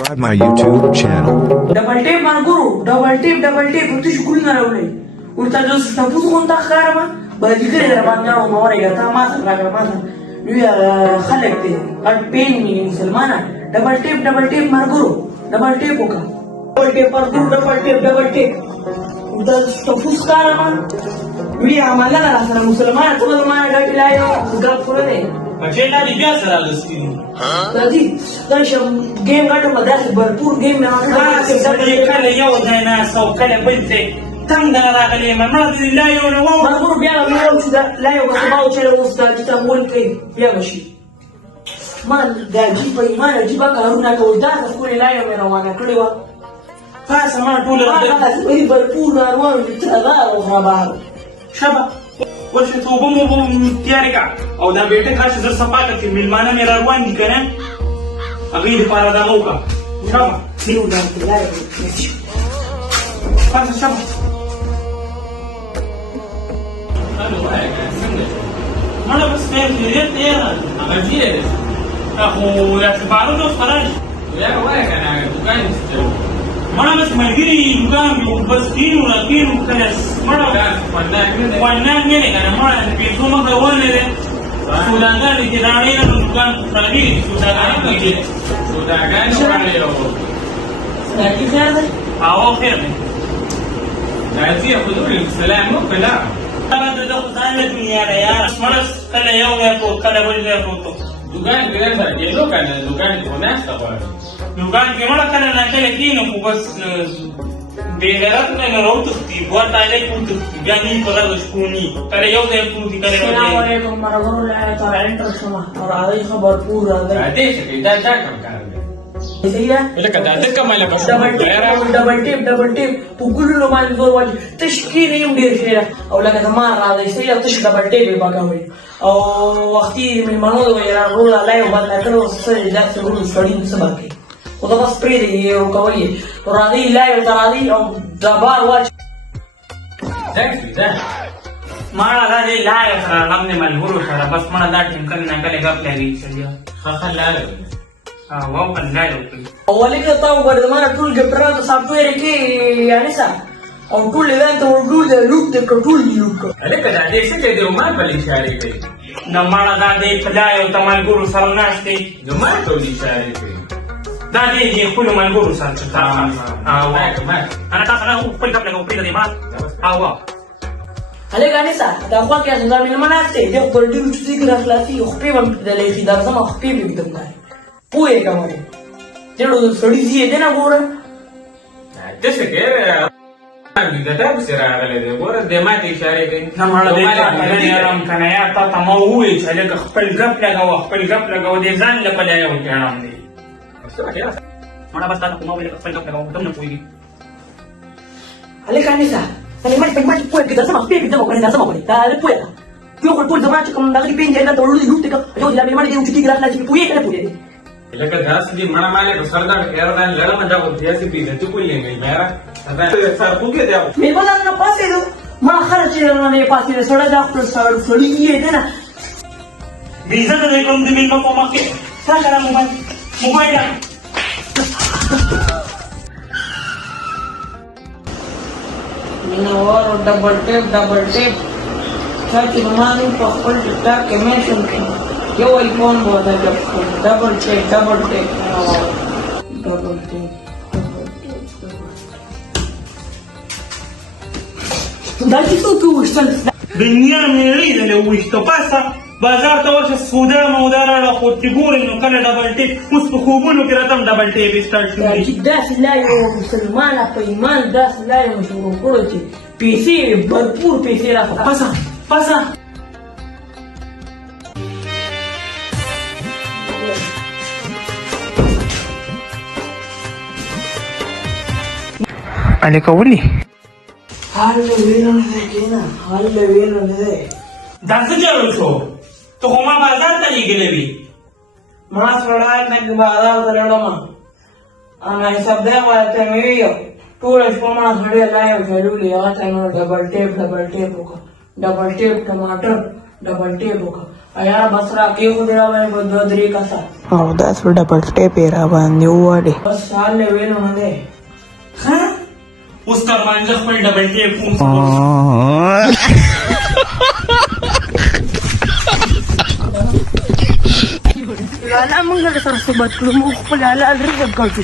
Subscribe my YouTube channel. Double tap man guru, double tap itu syukurin ada ulai. Urta jos tapu tu kontak karma, bagi kiri dari bangga orang orang ya, tak masuk raga masuk. Dia khalek deh, kan pain ni Muslimana. Double tap man guru, double tap buka. Double tap man guru, double tap. Urta jos tapu karma. Dia amalan lah sana Muslimana, tu Muslimana gak ilayo, gak pura deh. Macam ni biasa lah sini. Tadi, kan game kan madrasah berpur game yang Ah, sebenarnya kalau yo jangan asal kalau binte, tanda lah kalau mana di layo na wow. Mana guru biar layo sudah layo kalau mau cari ustaz kita mungkin ke biar masih. Man gaji mana jiba kalau nak kau dah sekolah layo merawana keluar. Pas sama tu lah. Mana ini berpur darwan kita dah orang Siapa? वर्ष तो वो तैयारी का और ना बेटे का शुगर सपा करती मिलमाना मेरा रुआन निकले अभी दिपारा दा मौका शाबा सिरू dah layo. pas Shaba mana bas dia tera ngaji deh aku ya sebaru tu sekarang ya kan bukan mana bas mandiri bukan bas kinu kan mana wannan ne kana mana bi su maka wannan ne sudaga ne kirani na bukan tadi sudaga ne ke sudaga ne wale yo Lagi siapa? awo fer ne gaji aku dulu salam no kala ana da khuzana dunia da ya mana kala yau ya ko kala wani ya ko to dugan gidan sa ye dukan ko na ta ba dugan ke mana kana na kala kino ko bas begarat na rotu ti buat ale puntu gani pada skuni kare yo de punti kare yo Assalamualaikum warahmatullahi wabarakatuh. Orang ada yang berpur ada. ade se ida ja kam kar Saya ele kada de kamala ka double tip pukul lo mal gol wali tashkil yum dir shira او لك تمار هذا يصير تش double tip بقاوي او وقتي من منو يرا رولا لا يبغى ناكل وصل ذاك الرول سوري سباكي وده بس بريدي وكوي راضي لا يتراضي او دبار واج mara da de la ya sara lamne mal huru sara bas mana da tim kan na kale gap lagi saja khakha la wow kan la yo اولك طاو بردمان طول جبرات سوفتوير كي يعني سا او طول ايفنت او طول لوك ده طول لوك ale kada de se de o mal bali share kai na mara da de pala yo tamal guru sarnaste do mal to li share kai da de je khulu mal guru sar ta ana ta sana upal gap laga upal de ma awa عليك انسا ده اخوك يا زلمه من مناسي ده بردي وتديك رخلاتي اخبي من بدل في دار زما اخبي بيقدم ده بويه كمان تلو سړی دې نه ګوره دسه کې دا تاسو راغله ده ګوره د ماته اشاره کوي نمړه دې نه آرام کنه یا تا تمو وې چې لکه خپل غپ لګاو دې ځان لپاره یو ځانم دی مړه بس تا کومه ویل خپل غپ لګاو ته نه پوي عليك انسا انا ما تجمعش بويه كده زما اخبي بيقدم كده زما كده ده بويه يوم كل زمان كم داخل بين جاي ده تقول لي لوك تك يو لا ما دي وتديك رخلاتي بويه كده بويه لکه داس دې مړه مالې سردار ایران لړم دا کو دیاسي بي ته کولې مې میرا سر پوګه دی مې بدل نه پاسې دو ما خرچ نه پاسې سړی دا خپل سړی یې ده نه ویزا دې کوم دې مې په مکه څنګه کرا موبایل Minawaro double tap Chachi mani pa khol ta ke mention yo iPhone boda double tap Dai tu stan dunia meri le wisto pasa بازار ته ورشه سودا موداره را خو تګورې نو کله ډبل ټیپ اوس په خوبونو کې راته ډبل ټیپ سټارټ شوی چې داسې لا یو مسلمانه په ایمان داسې لا یو مشهور کړو چې پیسې برپور پیسې راځه پاسه علي کولي حال ویلونه ده کینا حال ویلونه ده دا څه جوړ شو ته خو ما بازار ته لګلې وي ما سره نه بازار ته لړم انا حساب دی ورته مې ویو ټول شپه ما سره لا یو ضروري هغه ته نو ډبل ټیپ وکړه ډبل ټیپ ټماټر double table यार बस राखी को दे रहा है बदरी का सा Oh, that's for double tape era one new word. बस साल लेवल होने हाँ उसका मांझा पर double tape Wala mong galas sa subat ko mo ko pala alal rin kag